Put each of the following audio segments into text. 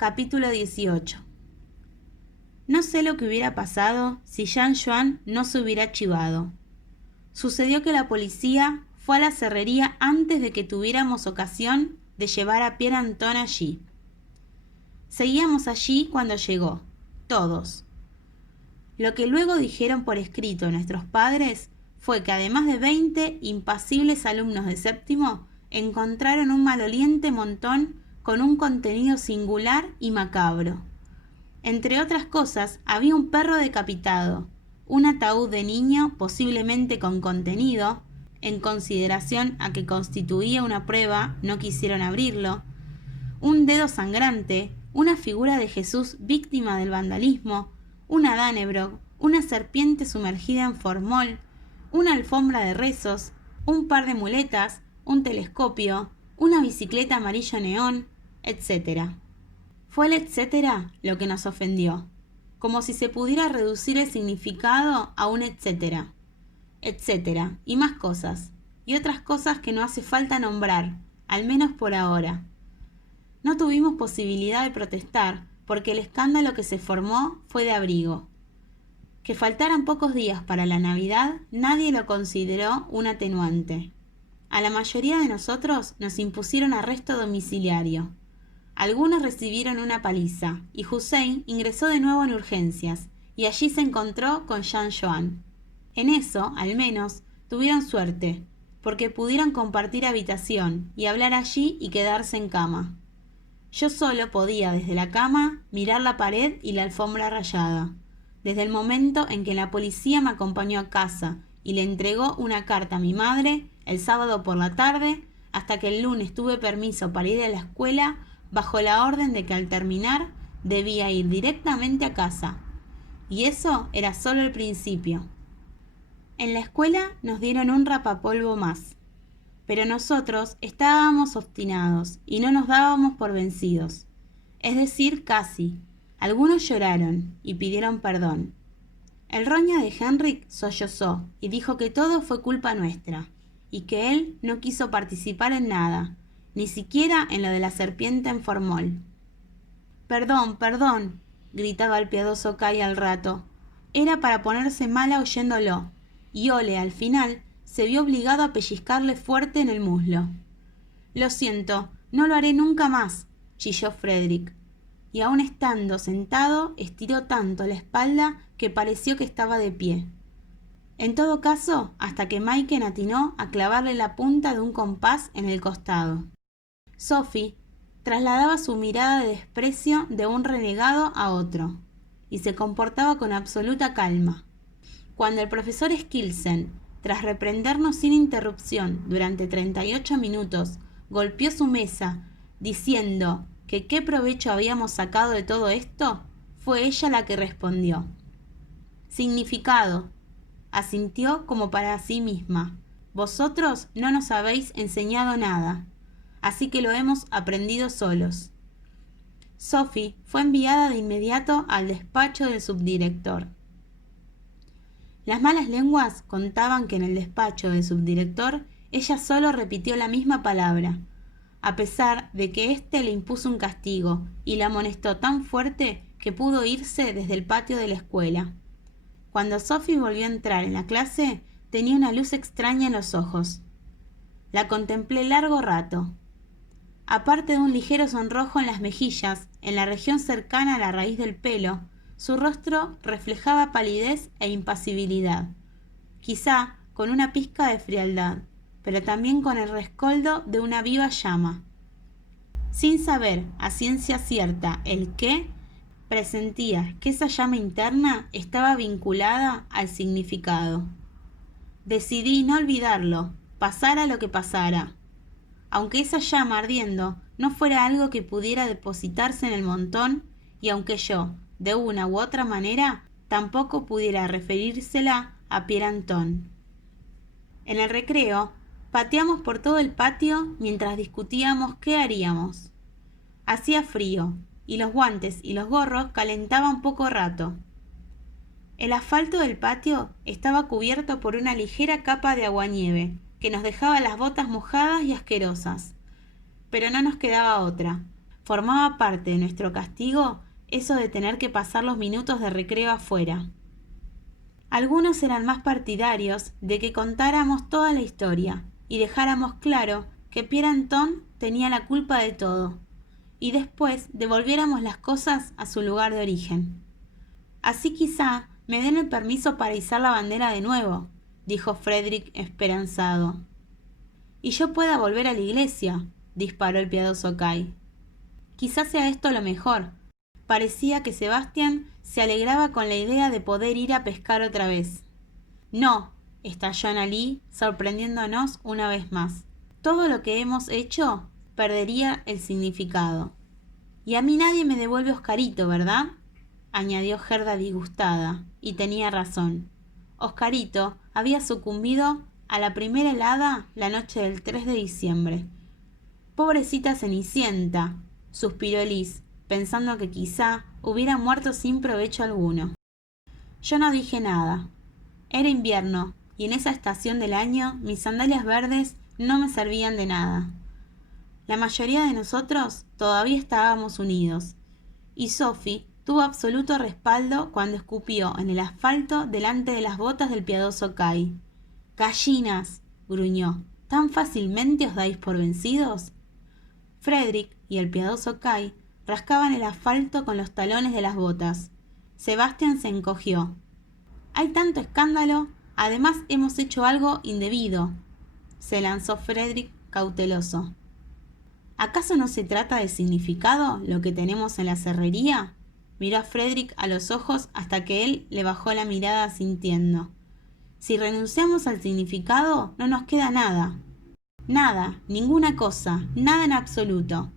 Capítulo 18. No sé lo que hubiera pasado si Jean Juan no se hubiera chivado. Sucedió que la policía fue a la cerrería antes de que tuviéramos ocasión de llevar a Pierre Anton allí. Seguíamos allí cuando llegó, todos. Lo que luego dijeron por escrito nuestros padres fue que además de 20 impasibles alumnos de séptimo, encontraron un maloliente montón con un contenido singular y macabro. Entre otras cosas, había un perro decapitado, un ataúd de niño posiblemente con contenido, en consideración a que constituía una prueba, no quisieron abrirlo, un dedo sangrante, una figura de Jesús víctima del vandalismo, una Dannebrog, una serpiente sumergida en formol, una alfombra de rezos, un par de muletas, un telescopio, una bicicleta amarillo neón, etc. Fue el etcétera lo que nos ofendió, como si se pudiera reducir el significado a un etcétera, y más cosas, y otras cosas que no hace falta nombrar, al menos por ahora. No tuvimos posibilidad de protestar, porque el escándalo que se formó fue de abrigo. Que faltaran pocos días para la Navidad, nadie lo consideró un atenuante. A la mayoría de nosotros nos impusieron arresto domiciliario. Algunos recibieron una paliza, y Hussein ingresó de nuevo en urgencias, y allí se encontró con Jean Joan. En eso, al menos, tuvieron suerte, porque pudieron compartir habitación, y hablar allí y quedarse en cama. Yo solo podía, desde la cama, mirar la pared y la alfombra rayada. Desde el momento en que la policía me acompañó a casa y le entregó una carta a mi madre, el sábado por la tarde, hasta que el lunes tuve permiso para ir a la escuela, bajo la orden de que al terminar debía ir directamente a casa. Y eso era solo el principio. En la escuela nos dieron un rapapolvo más. Pero nosotros estábamos obstinados y no nos dábamos por vencidos. Es decir, casi. Algunos lloraron y pidieron perdón. El roña de Henrik sollozó y dijo que todo fue culpa nuestra, y que él no quiso participar en nada, ni siquiera en lo de la serpiente en formol. «Perdón, perdón», gritaba el piadoso Kai al rato. Era para ponerse mala oyéndolo, y Ole, al final, se vio obligado a pellizcarle fuerte en el muslo. «Lo siento, no lo haré nunca más», chilló Frederick, y aun estando sentado, estiró tanto la espalda que pareció que estaba de pie. En todo caso, hasta que Maiken atinó a clavarle la punta de un compás en el costado. Sophie trasladaba su mirada de desprecio de un renegado a otro, y se comportaba con absoluta calma. Cuando el profesor Skilsen, tras reprendernos sin interrupción durante 38 minutos, golpeó su mesa, diciendo que qué provecho habíamos sacado de todo esto, fue ella la que respondió. «Significado», asintió como para sí misma. «Vosotros no nos habéis enseñado nada, así que lo hemos aprendido solos». Sophie fue enviada de inmediato al despacho del subdirector. Las malas lenguas contaban que en el despacho del subdirector ella solo repitió la misma palabra, a pesar de que éste le impuso un castigo y la amonestó tan fuerte que pudo irse desde el patio de la escuela. Cuando Sophie volvió a entrar en la clase, tenía una luz extraña en los ojos. La contemplé largo rato. Aparte de un ligero sonrojo en las mejillas, en la región cercana a la raíz del pelo, su rostro reflejaba palidez e impasibilidad, quizá con una pizca de frialdad, pero también con el rescoldo de una viva llama. Sin saber a ciencia cierta el qué, presentía que esa llama interna estaba vinculada al significado. Decidí no olvidarlo, pasara lo que pasara. Aunque esa llama ardiendo no fuera algo que pudiera depositarse en el montón, y aunque yo, de una u otra manera, tampoco pudiera referírsela a Pierre Anton. En el recreo, pateamos por todo el patio mientras discutíamos qué haríamos. Hacía frío, y los guantes y los gorros calentaban poco rato. El asfalto del patio estaba cubierto por una ligera capa de aguanieve, que nos dejaba las botas mojadas y asquerosas. Pero no nos quedaba otra. Formaba parte de nuestro castigo eso de tener que pasar los minutos de recreo afuera. Algunos eran más partidarios de que contáramos toda la historia y dejáramos claro que Pierre Anton tenía la culpa de todo, y después devolviéramos las cosas a su lugar de origen. Así quizá me den el permiso para izar la bandera de nuevo, dijo Frederick esperanzado. Y yo pueda volver a la iglesia, disparó el piadoso Kai. Quizá sea esto lo mejor. Parecía que Sebastián se alegraba con la idea de poder ir a pescar otra vez. No, estalló Annalí, sorprendiéndonos una vez más. Todo lo que hemos hecho perdería el significado. Y a mí nadie me devuelve Oscarito, ¿verdad?, añadió Gerda disgustada, y tenía razón. Oscarito había sucumbido a la primera helada la noche del 3 de diciembre. Pobrecita Cenicienta, suspiró Liz, pensando que quizá hubiera muerto sin provecho alguno. Yo no dije nada. Era invierno, y en esa estación del año mis sandalias verdes no me servían de nada. La mayoría de nosotros todavía estábamos unidos, y Sophie tuvo absoluto respaldo cuando escupió en el asfalto delante de las botas del piadoso Kai. «¡Gallinas!», gruñó. «¿Tan fácilmente os dais por vencidos?». Frederick y el piadoso Kai rascaban el asfalto con los talones de las botas. Sebastián se encogió. «Hay tanto escándalo, además hemos hecho algo indebido», se lanzó Frederick cauteloso. «¿Acaso no se trata de significado lo que tenemos en la serrería?». Miró a Frederick a los ojos hasta que él le bajó la mirada asintiendo. «Si renunciamos al significado, no nos queda nada. Nada, ninguna cosa, nada en absoluto.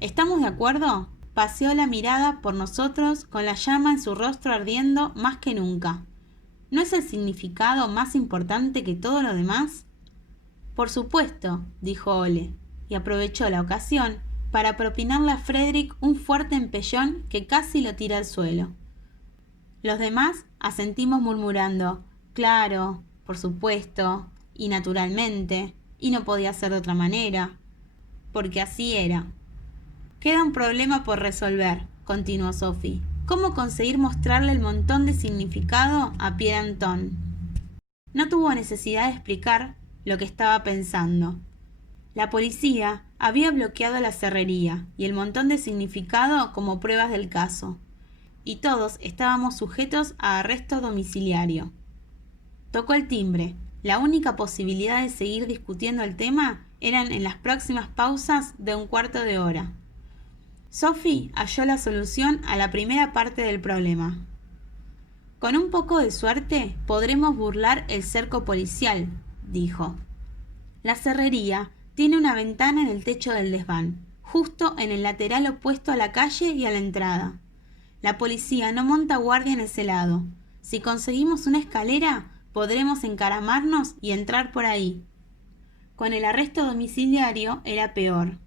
¿Estamos de acuerdo?». Paseó la mirada por nosotros con la llama en su rostro ardiendo más que nunca. ¿No es el significado más importante que todo lo demás? «Por supuesto», dijo Ole, y aprovechó la ocasión para propinarle a Frederick un fuerte empellón que casi lo tira al suelo. Los demás asentimos murmurando: «Claro, por supuesto, y naturalmente, y no podía ser de otra manera», porque así era. «Queda un problema por resolver», continuó Sophie. «¿Cómo conseguir mostrarle el montón de significado a Pierre Anton?». No tuvo necesidad de explicar lo que estaba pensando. La policía había bloqueado la serrería y el montón de significado como pruebas del caso, y todos estábamos sujetos a arresto domiciliario. Tocó el timbre. La única posibilidad de seguir discutiendo el tema eran en las próximas pausas de un cuarto de hora. Sophie halló la solución a la primera parte del problema. «Con un poco de suerte podremos burlar el cerco policial», dijo. «La serrería tiene una ventana en el techo del desván, justo en el lateral opuesto a la calle y a la entrada. La policía no monta guardia en ese lado. Si conseguimos una escalera, podremos encaramarnos y entrar por ahí». Con el arresto domiciliario era peor.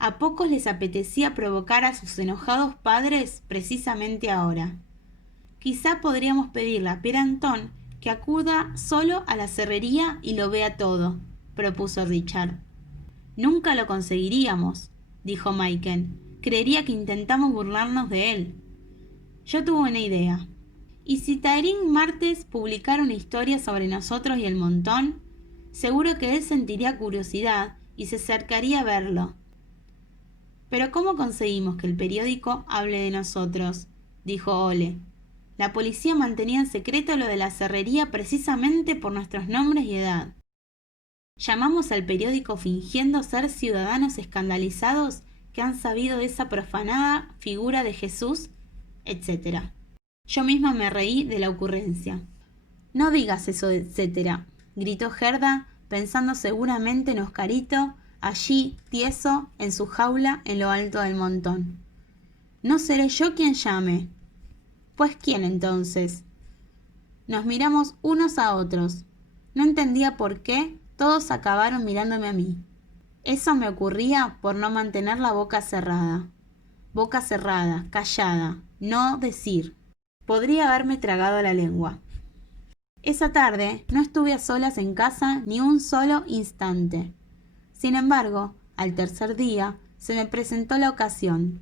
A pocos les apetecía provocar a sus enojados padres precisamente ahora. «Quizá podríamos pedirle a Pierre Anton que acuda solo a la serrería y lo vea todo», propuso Richard. «Nunca lo conseguiríamos», dijo Maiken. «Creería que intentamos burlarnos de él». Yo tuve una idea. ¿Y si Taerin Martes publicara una historia sobre nosotros y el montón? Seguro que él sentiría curiosidad y se acercaría a verlo. «¿Pero cómo conseguimos que el periódico hable de nosotros?», dijo Ole. «La policía mantenía en secreto lo de la serrería precisamente por nuestros nombres y edad. Llamamos al periódico fingiendo ser ciudadanos escandalizados que han sabido de esa profanada figura de Jesús, etc. Yo misma me reí de la ocurrencia». «No digas eso, etcétera», gritó Gerda, pensando seguramente en Oscarito, allí tieso en su jaula en lo alto del montón. «No seré yo quien llame». «Pues ¿quién entonces?». Nos miramos unos a otros. No entendía por qué todos acabaron mirándome a mí. Eso me ocurría por no mantener la boca cerrada. Boca cerrada, callada, no decir. Podría haberme tragado la lengua. Esa tarde no estuve a solas en casa ni un solo instante. Sin embargo, al tercer día, se me presentó la ocasión.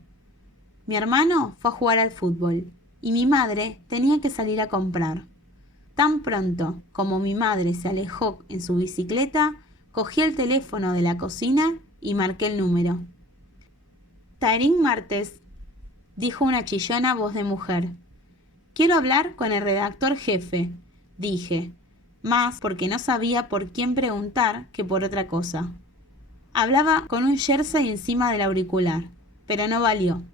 Mi hermano fue a jugar al fútbol y mi madre tenía que salir a comprar. Tan pronto como mi madre se alejó en su bicicleta, cogí el teléfono de la cocina y marqué el número. Taerin Martes, dijo una chillona voz de mujer. Quiero hablar con el redactor jefe, dije, más porque no sabía por quién preguntar que por otra cosa. Hablaba con un jersey encima del auricular, pero no valió.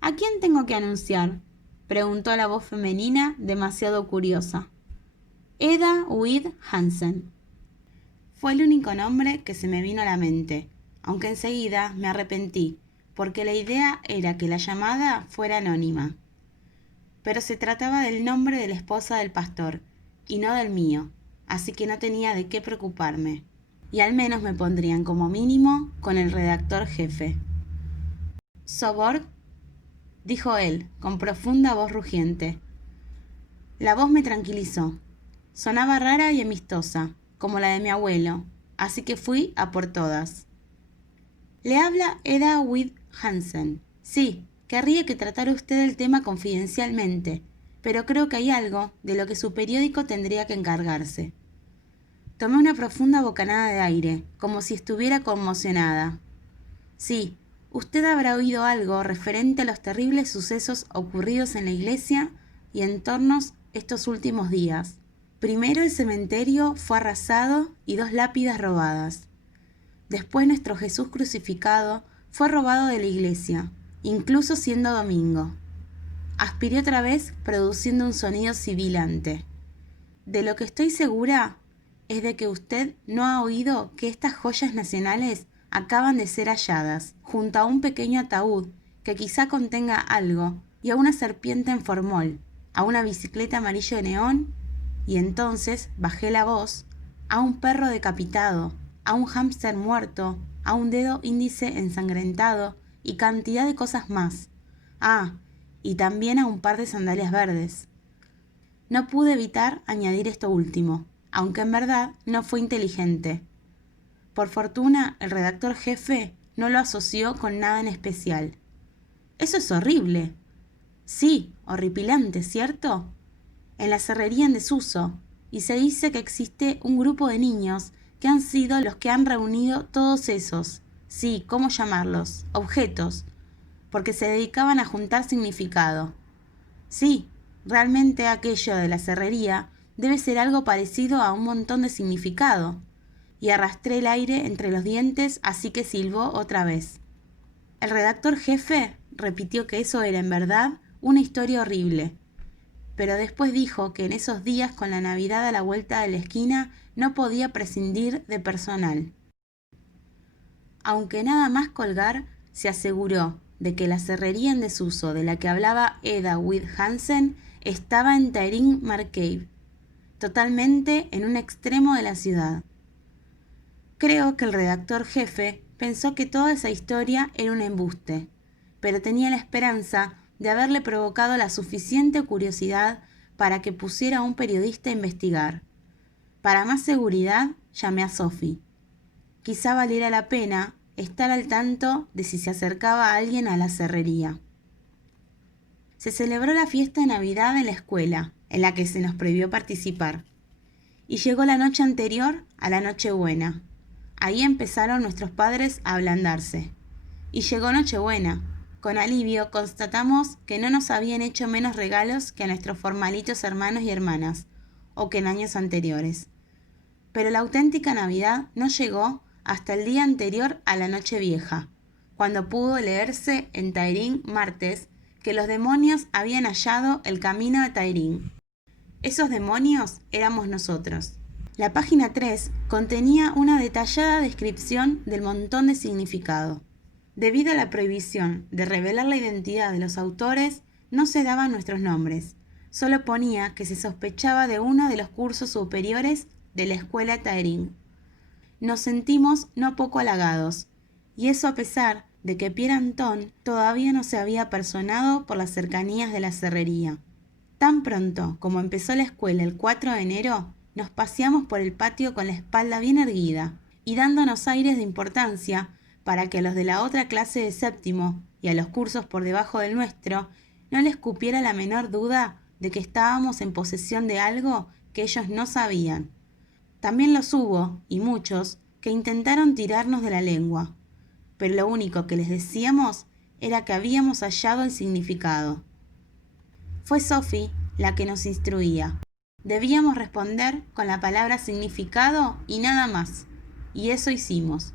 ¿A quién tengo que anunciar?, preguntó la voz femenina demasiado curiosa. Eda Wid Hansen. Fue el único nombre que se me vino a la mente, aunque enseguida me arrepentí, porque la idea era que la llamada fuera anónima. Pero se trataba del nombre de la esposa del pastor, y no del mío, así que no tenía de qué preocuparme, y al menos me pondrían como mínimo con el redactor jefe. «¿Soborg?», dijo él, con profunda voz rugiente. La voz me tranquilizó. Sonaba rara y amistosa, como la de mi abuelo, así que fui a por todas. «Le habla Eda Wid Hansen. Sí, querría que tratara usted el tema confidencialmente, pero creo que hay algo de lo que su periódico tendría que encargarse». Tomé una profunda bocanada de aire, como si estuviera conmocionada. «Sí, usted habrá oído algo referente a los terribles sucesos ocurridos en la iglesia y entornos estos últimos días. Primero el cementerio fue arrasado y 2 lápidas robadas. Después nuestro Jesús crucificado fue robado de la iglesia, incluso siendo domingo». Aspiré otra vez, produciendo un sonido sibilante. «De lo que estoy segura es de que usted no ha oído que estas joyas nacionales acaban de ser halladas, junto a un pequeño ataúd que quizá contenga algo, y a una serpiente en formol, a una bicicleta amarillo de neón, y entonces bajé la voz, a un perro decapitado, a un hámster muerto, a un dedo índice ensangrentado y cantidad de cosas más. Y también a un par de sandalias verdes». No pude evitar añadir esto último, aunque en verdad no fue inteligente. Por fortuna, el redactor jefe no lo asoció con nada en especial. «Eso es horrible». «Sí, horripilante, ¿cierto?». «En la serrería en desuso, y se dice que existe un grupo de niños que han sido los que han reunido todos esos, sí, ¿cómo llamarlos?, objetos, porque se dedicaban a juntar significado. Sí, realmente aquello de la serrería debe ser algo parecido a un montón de significado». Y arrastré el aire entre los dientes, así que silbó otra vez. El redactor jefe repitió que eso era en verdad una historia horrible, pero después dijo que en esos días con la Navidad a la vuelta de la esquina no podía prescindir de personal. Aunque nada más colgar, se aseguró de que la serrería en desuso de la que hablaba Eda Wid Hansen estaba en Taerin Marcave, totalmente en un extremo de la ciudad. Creo que el redactor jefe pensó que toda esa historia era un embuste, pero tenía la esperanza de haberle provocado la suficiente curiosidad para que pusiera a un periodista a investigar. Para más seguridad, llamé a Sophie. Quizá valiera la pena estar al tanto de si se acercaba alguien a la serrería. Se celebró la fiesta de Navidad en la escuela, en la que se nos prohibió participar, y llegó la noche anterior a la Nochebuena. Ahí empezaron nuestros padres a ablandarse. Y llegó Nochebuena. Con alivio constatamos que no nos habían hecho menos regalos que a nuestros formalitos hermanos y hermanas, o que en años anteriores. Pero la auténtica Navidad no llegó hasta el día anterior a la Nochevieja, cuando pudo leerse en Taerin Martes que los demonios habían hallado el camino de Taerin. Esos demonios éramos nosotros. La página 3 contenía una detallada descripción del montón de significado. Debido a la prohibición de revelar la identidad de los autores, no se daban nuestros nombres. Solo ponía que se sospechaba de uno de los cursos superiores de la escuela Taerin. Nos sentimos no poco halagados, y eso a pesar de que Pierre Anton todavía no se había apersonado por las cercanías de la serrería. Tan pronto como empezó la escuela el 4 de enero, nos paseamos por el patio con la espalda bien erguida y dándonos aires de importancia para que a los de la otra clase de séptimo y a los cursos por debajo del nuestro no les cupiera la menor duda de que estábamos en posesión de algo que ellos no sabían. También los hubo, y muchos, que intentaron tirarnos de la lengua, pero lo único que les decíamos era que habíamos hallado el significado. Fue Sophie la que nos instruía. Debíamos responder con la palabra significado y nada más, y eso hicimos.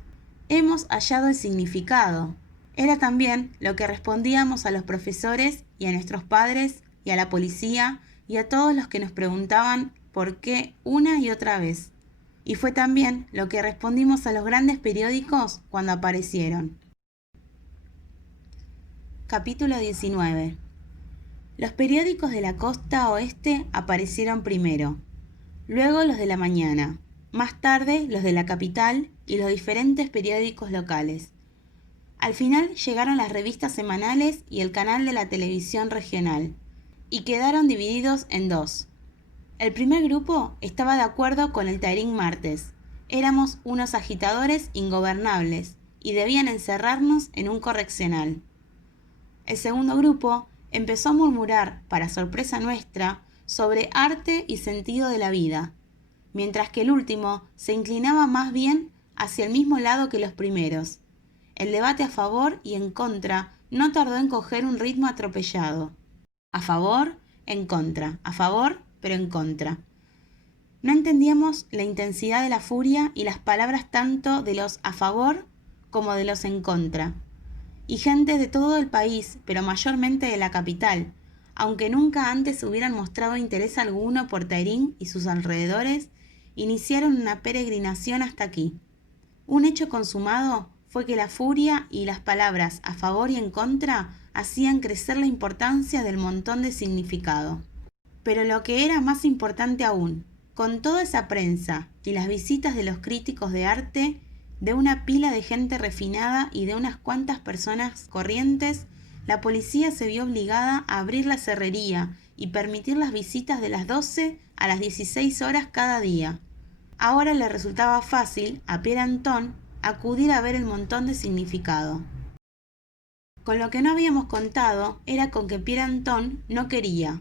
Hemos hallado el significado. Era también lo que respondíamos a los profesores y a nuestros padres y a la policía y a todos los que nos preguntaban por qué una y otra vez. Y fue también lo que respondimos a los grandes periódicos cuando aparecieron. Capítulo 19. Los periódicos de la costa oeste aparecieron primero, luego los de la mañana, más tarde los de la capital y los diferentes periódicos locales. Al final llegaron las revistas semanales y el canal de la televisión regional, y quedaron divididos en dos. El primer grupo estaba de acuerdo con el Tairín Martes. Éramos unos agitadores ingobernables y debían encerrarnos en un correccional. El segundo grupo empezó a murmurar, para sorpresa nuestra, sobre arte y sentido de la vida, mientras que el último se inclinaba más bien hacia el mismo lado que los primeros. El debate a favor y en contra no tardó en coger un ritmo atropellado. A favor, en contra, a favor, pero en contra. No entendíamos la intensidad de la furia y las palabras tanto de los a favor como de los en contra. Y gente de todo el país, pero mayormente de la capital, aunque nunca antes hubieran mostrado interés alguno por Tairín y sus alrededores, iniciaron una peregrinación hasta aquí. Un hecho consumado fue que la furia y las palabras a favor y en contra hacían crecer la importancia del montón de significado. Pero lo que era más importante aún, con toda esa prensa y las visitas de los críticos de arte, de una pila de gente refinada y de unas cuantas personas corrientes, la policía se vio obligada a abrir la cerrería y permitir las visitas de las 12 a las 16 horas cada día. Ahora le resultaba fácil a Pierre Anton acudir a ver el montón de significado. Con lo que no habíamos contado era con que Pierre Anton no quería.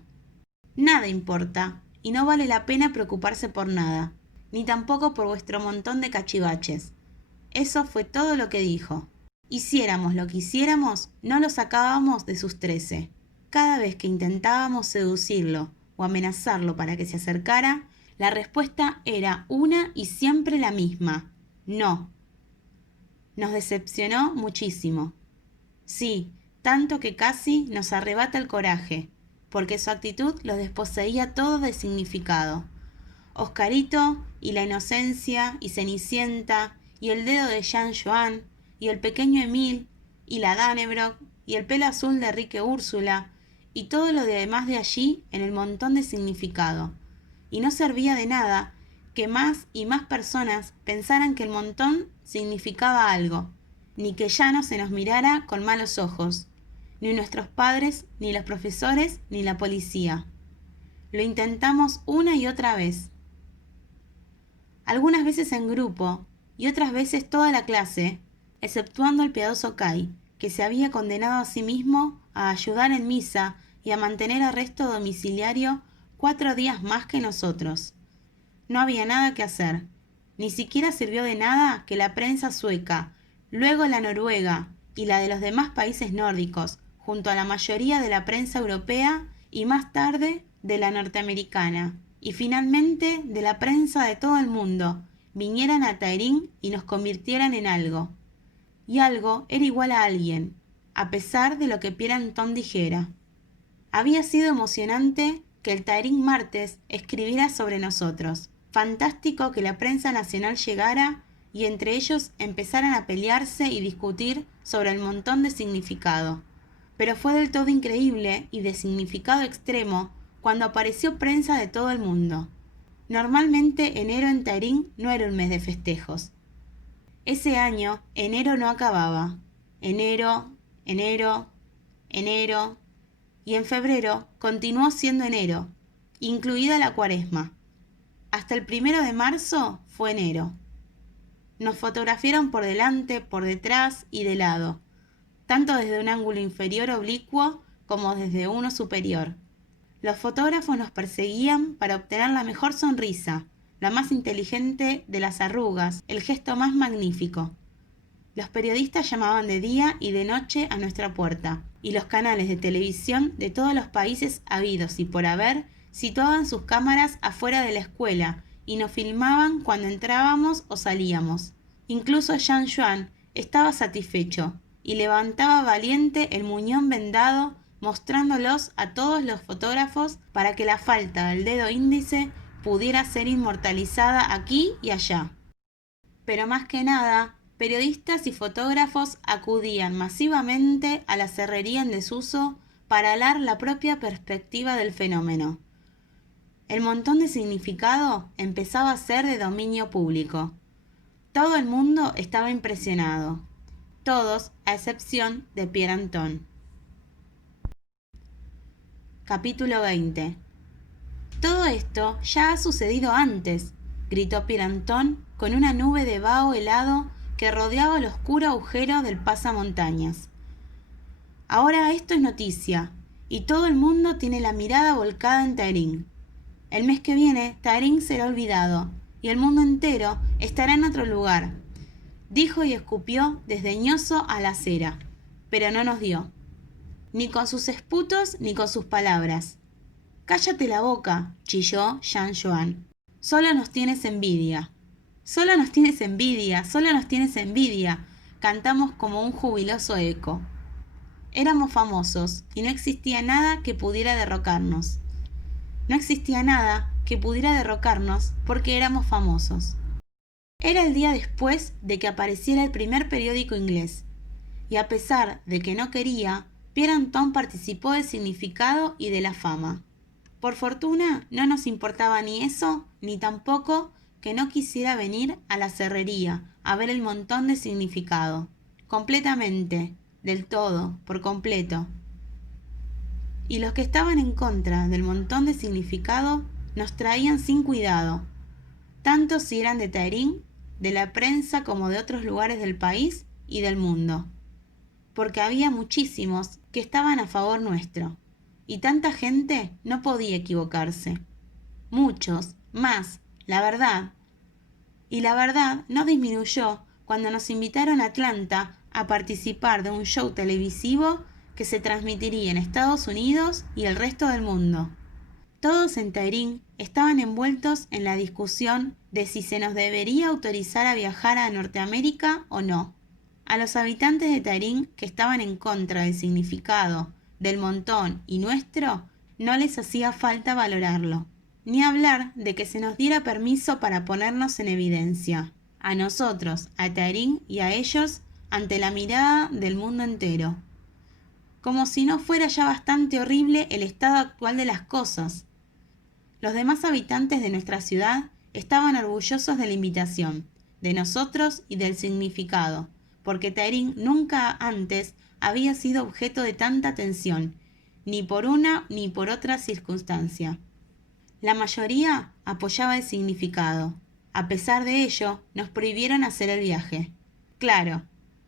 Nada importa, y no vale la pena preocuparse por nada, ni tampoco por vuestro montón de cachivaches. Eso fue todo lo que dijo. Hiciéramos lo que hiciéramos, no lo sacábamos de sus 13. Cada vez que intentábamos seducirlo o amenazarlo para que se acercara, la respuesta era una y siempre la misma: no. Nos decepcionó muchísimo. Sí, tanto que casi nos arrebata el coraje, porque su actitud los desposeía todo de significado. Oscarito y la inocencia y Cenicienta y el dedo de Jean Joan y el pequeño Emil y la Dannebrog y el pelo azul de Enrique Úrsula y todo lo demás de allí en el montón de significado. Y no servía de nada que más y más personas pensaran que el montón significaba algo, ni que ya no se nos mirara con malos ojos, ni nuestros padres, ni los profesores, ni la policía. Lo intentamos una y otra vez. Algunas veces en grupo, y otras veces toda la clase, exceptuando el piadoso Kai, que se había condenado a sí mismo a ayudar en misa y a mantener arresto domiciliario 4 días más que nosotros. No había nada que hacer. Ni siquiera sirvió de nada que la prensa sueca, luego la noruega y la de los demás países nórdicos, junto a la mayoría de la prensa europea y más tarde de la norteamericana, y finalmente de la prensa de todo el mundo, vinieran a Tairín y nos convirtieran en algo. Y algo era igual a alguien, a pesar de lo que Pierre Anton dijera. Había sido emocionante que el Tairín Martes escribiera sobre nosotros. Fantástico que la prensa nacional llegara y entre ellos empezaran a pelearse y discutir sobre el montón de significado. Pero fue del todo increíble y de significado extremo cuando apareció prensa de todo el mundo. Normalmente enero en Tairín no era un mes de festejos. Ese año enero no acababa. Enero, y en febrero continuó siendo enero, incluida la cuaresma. Hasta el 1 de marzo fue enero. Nos fotografiaron por delante, por detrás y de lado, tanto desde un ángulo inferior oblicuo como desde uno superior. Los fotógrafos nos perseguían para obtener la mejor sonrisa, la más inteligente de las arrugas, el gesto más magnífico. Los periodistas llamaban de día y de noche a nuestra puerta, y los canales de televisión de todos los países habidos y por haber situaban sus cámaras afuera de la escuela y nos filmaban cuando entrábamos o salíamos. Incluso Jean Juan estaba satisfecho y levantaba valiente el muñón vendado, mostrándolos a todos los fotógrafos para que la falta del dedo índice pudiera ser inmortalizada aquí y allá. Pero más que nada, periodistas y fotógrafos acudían masivamente a la serrería en desuso para alar la propia perspectiva del fenómeno. El montón de significado empezaba a ser de dominio público. Todo el mundo estaba impresionado. Todos, a excepción de Pierre Anton. Capítulo 20. Todo esto ya ha sucedido antes, gritó Pierre Anton con una nube de vaho helado que rodeaba el oscuro agujero del pasamontañas. Ahora esto es noticia, y todo el mundo tiene la mirada volcada en Tahering. El mes que viene, Tahering será olvidado, y el mundo entero estará en otro lugar, dijo y escupió desdeñoso a la acera, pero no nos dio. Ni con sus esputos ni con sus palabras. Cállate la boca, chilló Jean Juan. Solo nos tienes envidia. Solo nos tienes envidia, solo nos tienes envidia, cantamos como un jubiloso eco. Éramos famosos y no existía nada que pudiera derrocarnos. No existía nada que pudiera derrocarnos porque éramos famosos. Era el día después de que apareciera el primer periódico inglés, y a pesar de que no quería, Pierre Anton participó del significado y de la fama. Por fortuna, no nos importaba ni eso, ni tampoco que no quisiera venir a la serrería a ver el montón de significado. Completamente, del todo, por completo. Y los que estaban en contra del montón de significado nos traían sin cuidado, tanto si eran de Tahering, de la prensa como de otros lugares del país y del mundo. Porque había muchísimos que estaban a favor nuestro, y tanta gente no podía equivocarse. Muchos, más, la verdad. Y la verdad no disminuyó cuando nos invitaron a Atlanta a participar de un show televisivo que se transmitiría en Estados Unidos y el resto del mundo. Todos en Tahering estaban envueltos en la discusión de si se nos debería autorizar a viajar a Norteamérica o no. A los habitantes de Tahering que estaban en contra del significado, del montón y nuestro, no les hacía falta valorarlo. Ni hablar de que se nos diera permiso para ponernos en evidencia, a nosotros, a Tahering y a ellos, ante la mirada del mundo entero. Como si no fuera ya bastante horrible el estado actual de las cosas. Los demás habitantes de nuestra ciudad estaban orgullosos de la invitación, de nosotros y del significado, porque Tahering nunca antes había sido objeto de tanta atención, ni por una ni por otra circunstancia. La mayoría apoyaba el significado. A pesar de ello, nos prohibieron hacer el viaje. Claro,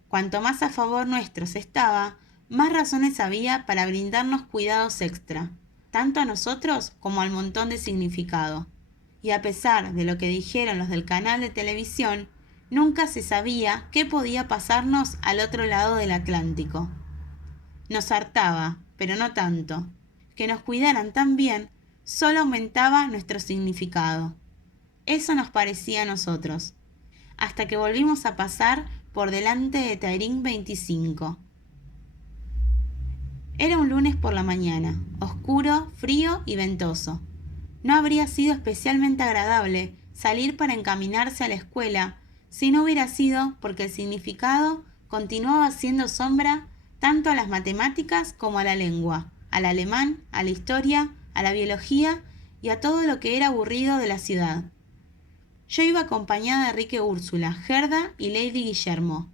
cuanto más a favor nuestros estaba, más razones había para brindarnos cuidados extra, tanto a nosotros como al montón de significado. Y a pesar de lo que dijeron los del canal de televisión, nunca se sabía qué podía pasarnos al otro lado del Atlántico. Nos hartaba, pero no tanto. Que nos cuidaran tan bien solo aumentaba nuestro significado. Eso nos parecía a nosotros, hasta que volvimos a pasar por delante de Tahering 25. Era un lunes por la mañana, oscuro, frío y ventoso. No habría sido especialmente agradable salir para encaminarse a la escuela si no hubiera sido porque el significado continuaba haciendo sombra tanto a las matemáticas como a la lengua, al alemán, a la historia, a la biología y a todo lo que era aburrido de la ciudad. Yo iba acompañada de Enrique Úrsula, Gerda y Lady Guillermo,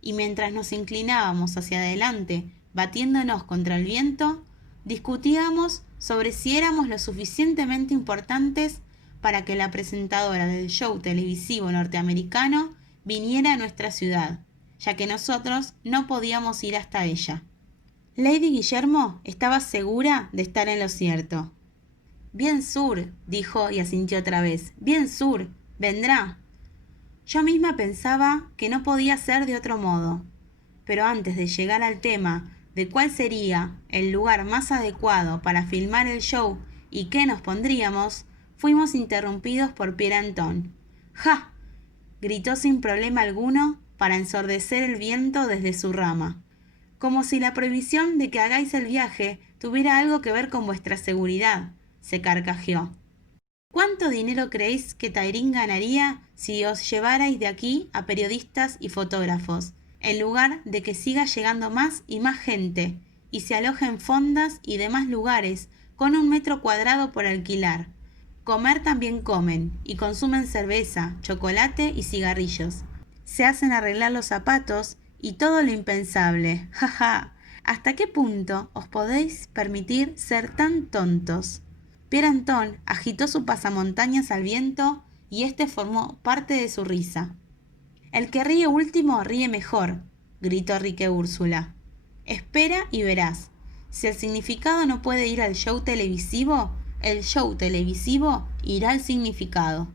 y mientras nos inclinábamos hacia adelante, batiéndonos contra el viento, discutíamos sobre si éramos lo suficientemente importantes para que la presentadora del show televisivo norteamericano viniera a nuestra ciudad, ya que nosotros no podíamos ir hasta ella. Lady Guillermo estaba segura de estar en lo cierto. Bien Sur, dijo y asintió otra vez. Bien Sur, vendrá. Yo misma pensaba que no podía ser de otro modo, pero antes de llegar al tema de cuál sería el lugar más adecuado para filmar el show y qué nos pondríamos, fuimos interrumpidos por Pierre Anton. ¡Ja! Gritó sin problema alguno para ensordecer el viento desde su rama, como si la prohibición de que hagáis el viaje tuviera algo que ver con vuestra seguridad, se carcajeó. ¿Cuánto dinero creéis que Tairín ganaría si os llevarais de aquí a periodistas y fotógrafos, en lugar de que siga llegando más y más gente, y se aloja en fondas y demás lugares con 1 metro cuadrado por alquilar? Comer también comen, y consumen cerveza, chocolate y cigarrillos. Se hacen arreglar los zapatos y todo lo impensable. ¡Ja, ja! ¿Hasta qué punto os podéis permitir ser tan tontos? Pierre Anton agitó su pasamontañas al viento y éste formó parte de su risa. El que ríe último ríe mejor, gritó Rique Úrsula. Espera y verás. Si el significado no puede ir al show televisivo, el show televisivo irá al significado.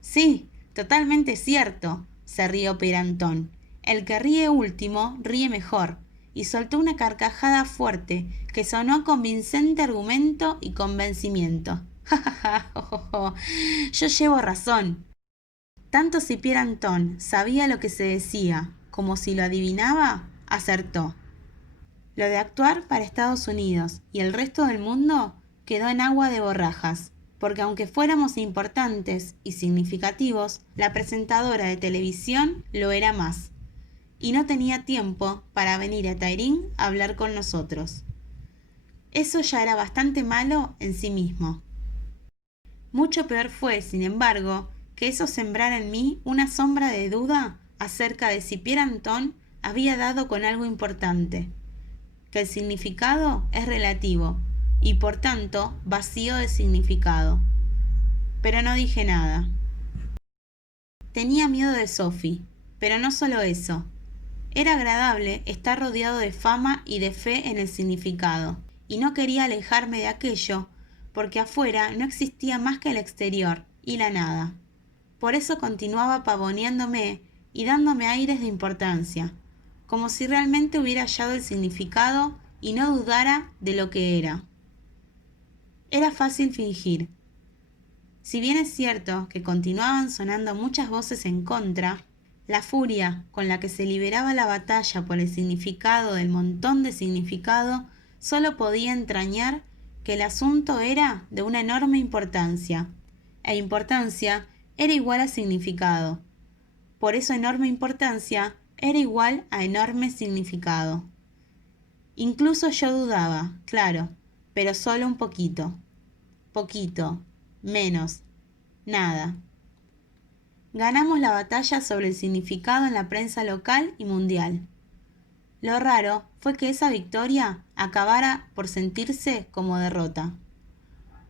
Sí, totalmente cierto, se rió Pierre Anton. El que ríe último ríe mejor, y soltó una carcajada fuerte que sonó a convincente argumento y convencimiento. ¡Ja, ja, ja! ¡Jo, jo, jo! Yo llevo razón. Tanto si Pierre Anton sabía lo que se decía como si lo adivinaba, acertó. Lo de actuar para Estados Unidos y el resto del mundo quedó en agua de borrajas, porque aunque fuéramos importantes y significativos, la presentadora de televisión lo era más, y no tenía tiempo para venir a Tairín a hablar con nosotros. Eso ya era bastante malo en sí mismo. Mucho peor fue, sin embargo, que eso sembrara en mí una sombra de duda acerca de si Pierre Anton había dado con algo importante, que el significado es relativo y por tanto vacío de significado. Pero no dije nada. Tenía miedo de Sophie, pero no solo eso. Era agradable estar rodeado de fama y de fe en el significado, y no quería alejarme de aquello, porque afuera no existía más que el exterior y la nada. Por eso continuaba pavoneándome y dándome aires de importancia, como si realmente hubiera hallado el significado y no dudara de lo que era. Era fácil fingir. Si bien es cierto que continuaban sonando muchas voces en contra, la furia con la que se liberaba la batalla por el significado del montón de significado solo podía entrañar que el asunto era de una enorme importancia, e importancia era igual a significado. Por eso enorme importancia era igual a enorme significado. Incluso yo dudaba, claro, pero solo un poquito. Poquito, menos, nada. Ganamos la batalla sobre el significado en la prensa local y mundial. Lo raro fue que esa victoria acabara por sentirse como derrota.